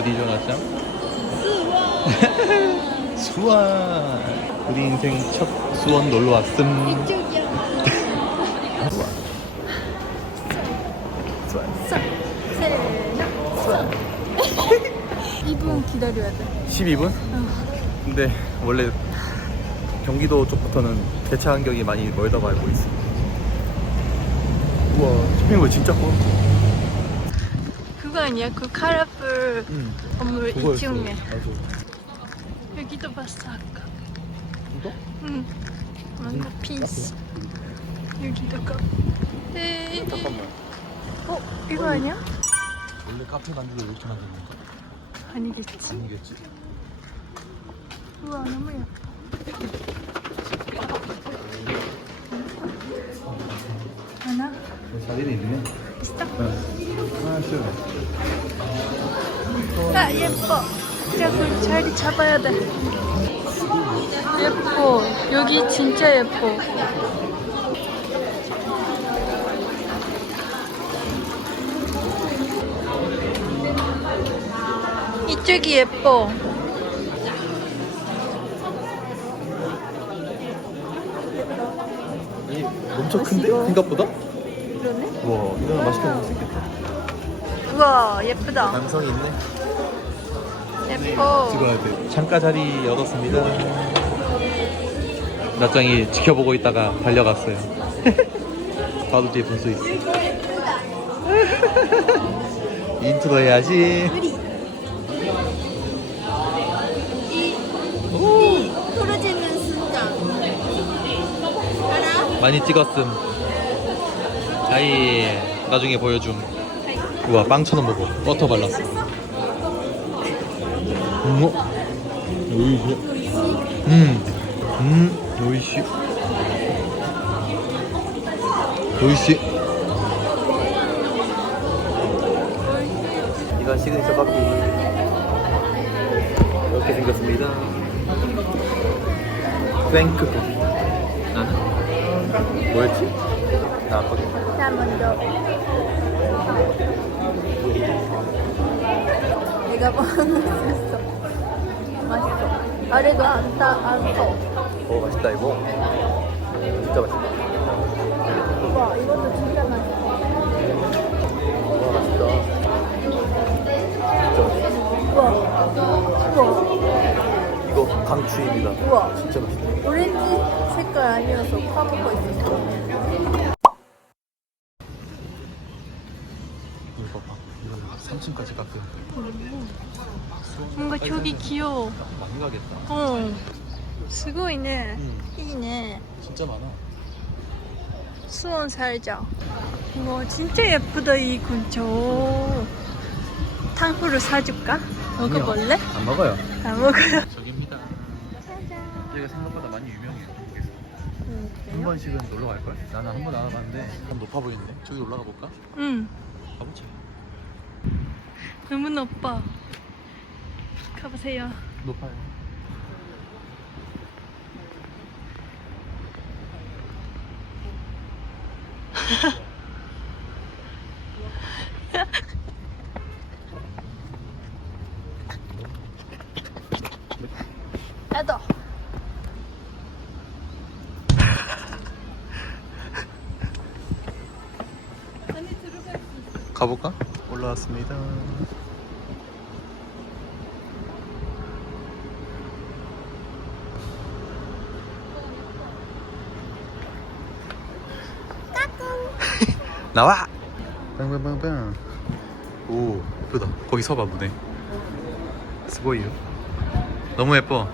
어디죠, 나짱? 수원. 우리 인생 첫 수원 놀러 왔음. 이쪽이야. 수원. 수원. 2분 기다려야 돼. 12분? 근데 원래 경기도 쪽부터는 대차 간격이 많이 멀다고 알고 있어. 우와, 쇼핑몰 진짜 커. 그거 아니야? 그 카라풀 응. 건물 그거였어. 2층에. 맞아. 여기도 봤어 아까. 이거? 응. 망고 피스. 여기도 가. 네. 잠깐만. 어? 이거 아니야? 원래 카페 만들고 이렇게 만드는 건가? 아니겠지? 아니겠지? 우와 너무 예뻐. 하나? 자리는 있네. 있어? 아. 아 예뻐. 자꾸 자리 잡아야 돼. 예뻐. 여기 진짜 예뻐. 이쪽이 예뻐. 이 엄청 큰데? 생각보다? 그러네. 와, 이거는 맛있게 먹을 수 있겠다. 우와 예쁘다. 감성이 있네. 예뻐. 찍어야 돼. 창가 자리 얻었습니다. 나짱이 지켜보고 있다가 달려갔어요. 나도 뒤에 볼수 있어. 인트로 해야지. 많이 찍었음. 아이 나중에 보여줌. 우와 빵처럼 먹어. 버터 발랐어. 음, 오이시. 음, 음, 오이시. 오이시. 이건 시그니처 커피. 이렇게 생겼습니다. 프랭크 커피. 나는 뭐였지? 나 아까 나 먼저. 내가 먹었어. 맛있어. 아래도 안 타, 안 써. 어 맛있다 이거. 진짜 맛있다. 와, 이것도 진짜 맛있어. 와 맛있다. 진짜 맛있다. 우와. 우와. 이거 강추입니다. 우와. 진짜 맛있다. 오렌지 색깔 아니어서 파먹고 있었어. 뭔가 저기 귀여워. 많이 가겠다. 어. すごいね。 응. いいね. 진짜 많아. 수원 살자. 와 진짜 예쁘다 이 근처. 탕후루 사줄까? 먹어볼래? 안 먹어요. 안 먹어요. 저기입니다. 짜잔. 여기가 생각보다 많이 유명해요. 한국에서. 한 번씩은 놀러 갈 걸? 나는 한 번 안 와봤는데 좀 높아 보이는데. 저기 올라가 볼까? 응. 가보자. 너무 높아. 가보세요. 높아요. 나도. 가볼까? 올라왔습니다. 나와! 빵빵빵빵. 오, 예쁘다. 거기 서봐, 무대. 스보이요. 너무 예뻐.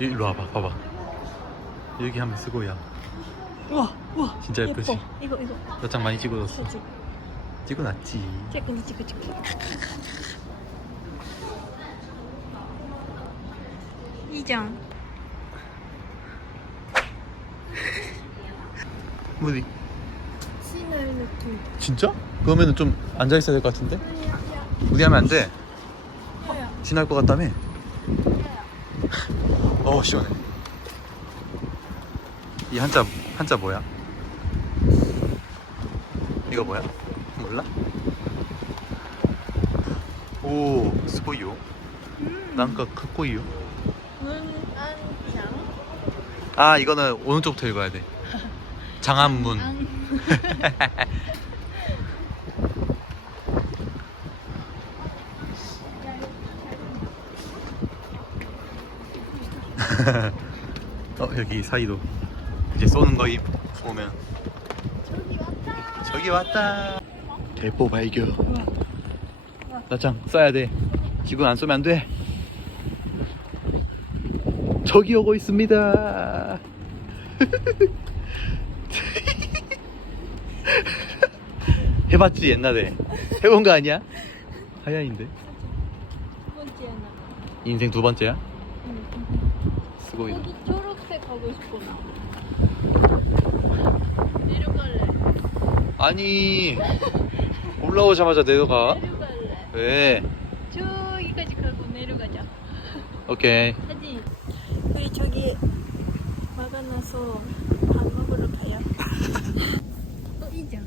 이- 일로 와봐, 봐봐. 여기 하면 스고야. 우와, 우와. 진짜 예쁘지? 예뻐. 이거, 이거. 몇 장 많이 찍어줬어. 그치. 찍어놨지. 찍고, 찍고, 찍고. 이장. 무디. 시나이 느낌. 진짜? 그러면은 좀 앉아 있어야 될 것 같은데? 무디 하면 안 돼. 지날 것 같다며? 어 시원해. 이 한자 한자 뭐야? 이거 뭐야? 몰라? 오, 스고요. 난가 갖고요. 문안장. 아, 이거는 오른쪽부터 읽어야 돼. 장안문. 어, 여기 사이도 이제 쏘는 거임 보면 저기 왔다. 대포 발견. 나짱 쏴야 돼. 지금 안 쏘면 안 돼. 저기 오고 있습니다. 해봤지 옛날에. 해본 거 아니야? 하야인데. 두 번째는. 인생 두 번째야? 응. 쓰고 여기 초록색 하고 싶어 나. 내려갈래. 아니 올라오자마자 내려가. 내려갈래. 왜? 저기까지 가고 내려가자. 오케이. 하지. 우리 저기 막아놔서 밥 먹으러 가요. 어 이죠.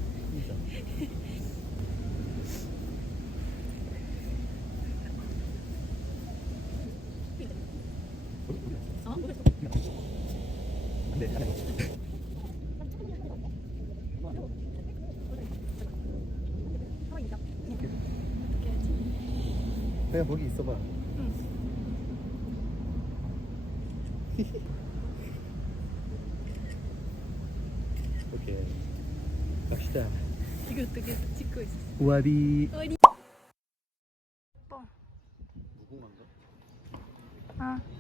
그냥 거기 있어봐. 오케이. 갑시다. 이것도 계속 찍고 있어. 우아비. 어디? 무궁화인가? 아.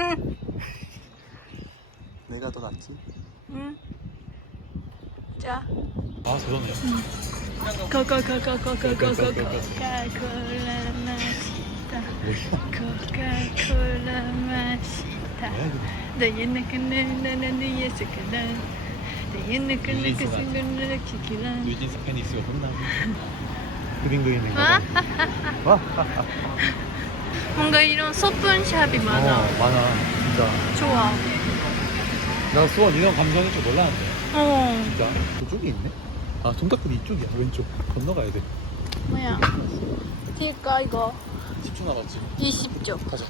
응. 내가 더 낫지? 응. 자. 아 저러네. 코코코코코코코코코콜라 맛있다. 코카콜라 맛있다. 너희는 그는 나는 너의 스크란. 너희는 그는 그 순간을 지키란. 유진 스페니스가 혼나고. 그림 그리는 거. 아? 와. 뭔가 이런 소품 샵이 많아. 어, 많아. 진짜. 좋아. 나 수원 이런 감성일 줄 몰랐는데. 어. 진짜. 저쪽에 있네? 아, 동작들이 이쪽이야. 왼쪽. 건너가야 돼. 뭐야? 딜까 이거 10초 남았지. 20조. 가자.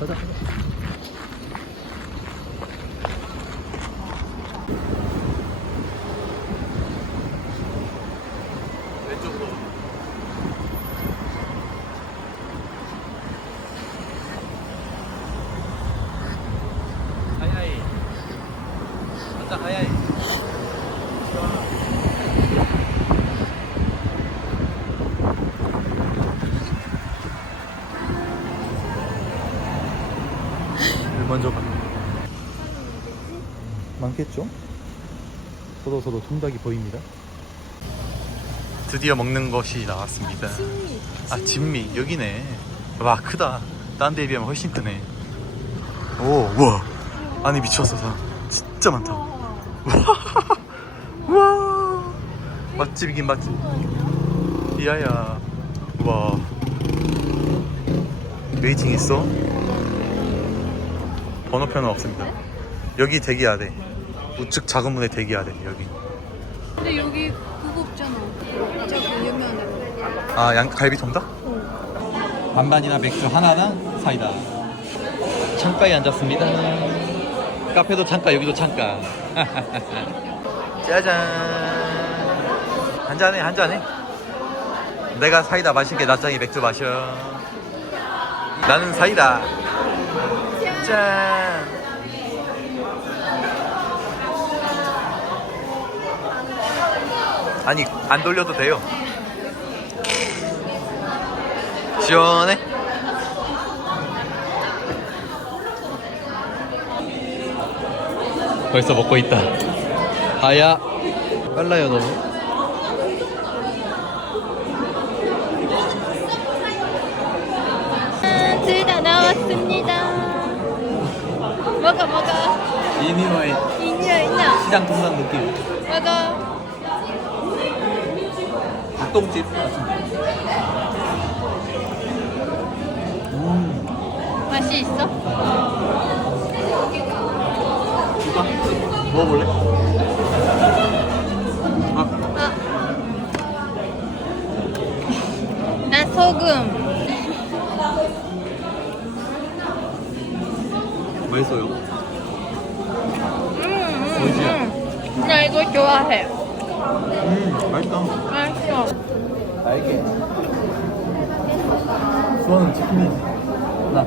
가자. 가자. 왼쪽으로. 하야이. 가자 하야이. 먼저 가. 많겠죠? 서로 서로 통닭이 보입니다. 드디어 먹는 것이 나왔습니다. 친미. 아 진미 여기네. 와 크다. 딴 데에 비하면 훨씬 크네. 오 우와. 아니 미쳤어 사람. 진짜 많다. 와 맛집이긴 맛집. 이하야. 와. 웨이팅 있어? 번호표는 없습니다. 여기 대기해야 돼. 우측 작은 문에 대기해야 돼 여기. 근데 여기 그거 없잖아. 저기 유명한. 아, 양 갈비 통닭? 반반이나 맥주 하나랑 사이다. 창가에 앉았습니다. 카페도 창가, 여기도 창가. 짜잔. 한 잔해, 한 잔해. 내가 사이다 마실게, 나짱이 맥주 마셔. 나는 사이다. 짠. 아니, 안 돌려도 돼요. 시원해? 벌써 먹고 있다. 하야. 빨라요, 너무. 둘다 나왔습니다. 먹어 먹어. 이니노의 있냐 있냐. 시장 통닭 느낌. 먹어. 닭똥집 음. 맛이 있어? 이거 먹어볼래? 아, 아. 난 소금. 맛있어요. 음, 음, 뭐지? 음. 나 이거 좋아해. 음, 맛있다. 맛있어. 알게. 수원은 치킨이지. 나.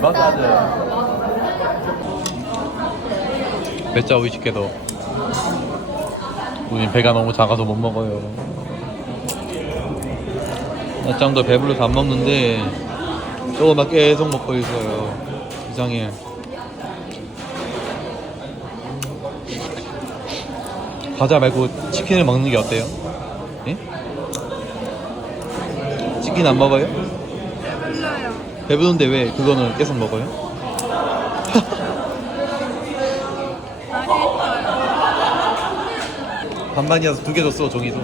맞아, 맞아. 맞아. 몇자 위식해도 우리 배가 너무 작아서 못 먹어요. 낮잠도 배불러서 안 먹는데 조금만 계속 먹고 있어요. 이상해. 과자 말고 치킨을 먹는 게 어때요? 예? 치킨 안 먹어요? 배불러요. 배부른데 왜 그거는 계속 먹어요? 맛있어요. 반반이어서 두 개 줬어 종이도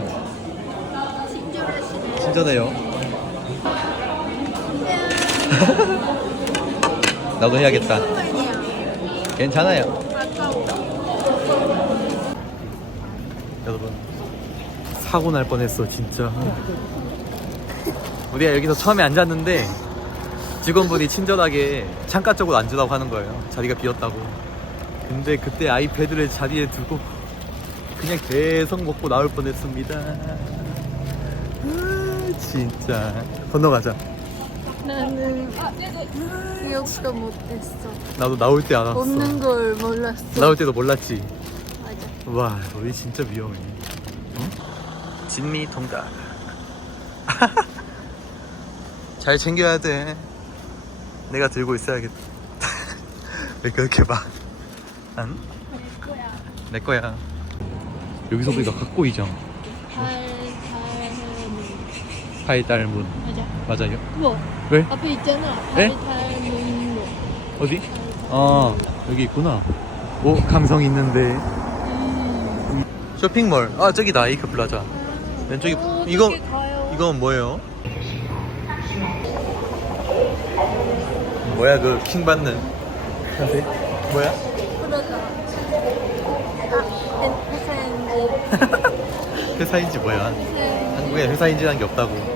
친절하시네. 친절해요 나도 해야겠다. 괜찮아요. 여러분 사고 날 뻔했어 진짜. 우리가 여기서 처음에 앉았는데 직원분이 친절하게 창가 쪽으로 앉으라고 하는 거예요. 자리가 비었다고. 근데 그때 아이패드를 자리에 두고 그냥 계속 먹고 나올 뻔했습니다. 아, 진짜. 건너가자 나는 기억도 못했어. 나도 나올 때 알았어 없는 걸 몰랐어. 나올 때도 몰랐지 맞아. 와 우리 진짜 위험해 응? 진미 통닭 잘 챙겨야 돼 내가 들고 있어야겠다 왜 그렇게 봐 응? 거야. 내 거야 여기서 보니까 각고이장 달, 달, 팔달문 맞아. 맞아요? 뭐? 왜? 앞에 있잖아. 네? 달, 달, 문, 뭐. 어디? 아 여기 있구나 오 감성 있는데 음. 쇼핑몰 아 저기다 에이크 플라자 왼쪽이 오, 이거 저기 가요. 이건 뭐예요? 뭐야 그 킹 받는 컨셉? 뭐야? 아, 회사인지. 회사인지 뭐야? 한국에 회사인지라는 게 없다고.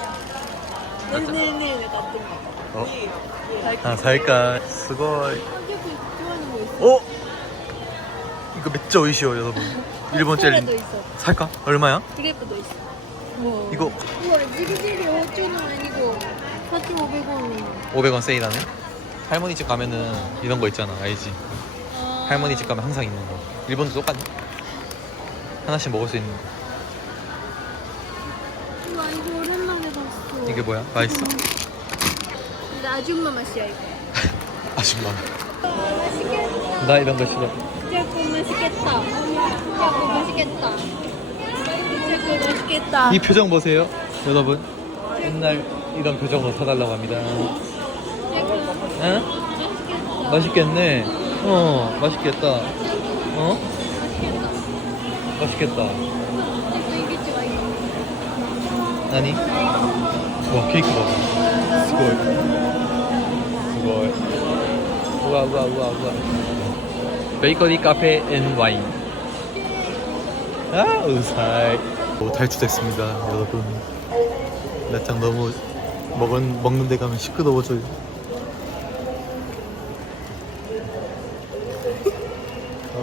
네네네 같은 거 어? 잘아 좋아하는 거 있어 어? 이거 맥주 오이시오 여러분. 일본 젤리. 도 있어 살까? 얼마야? 그래프도 있어 우와. 이거 우와 지리지리 5천 원 아니고 4,500원 500원 세일하네. 할머니 집 가면은 이런 거 있잖아, 알지? 할머니 집 가면 항상 있는 거. 일본도 똑같네. 하나씩 먹을 수 있는 거. 이게 뭐야? 맛있어? 근데 아줌마 맛이야 이거 아줌마. 아, 맛있겠다 나 이런 거 싫어. 진짜 맛있겠다 진짜 맛있겠다 진짜 맛있겠다 이 표정 보세요, 여러분. 맨날 이런 표정으로 사달라고 합니다. 응? 맛있겠다 맛있겠네. 어, 맛있겠다. 어? 맛있겠다. 이게 좋아요 아니? 와, 케이크 봐. 스골. 스골. 우와, 우와, 우와, 우와. 베이커리 카페 앤 와인. 아, 의사이. 오, 탈출했습니다, 여러분. 나짱 너무 먹은, 먹는 데 가면 시끄러워져요.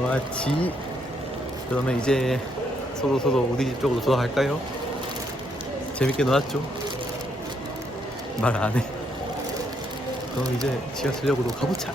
왔지. 그러면 이제 서로 서로 우리 집 쪽으로 돌아갈까요? 재밌게 놀았죠? 말 안 해. 그럼 이제 지하철역으로 가보자.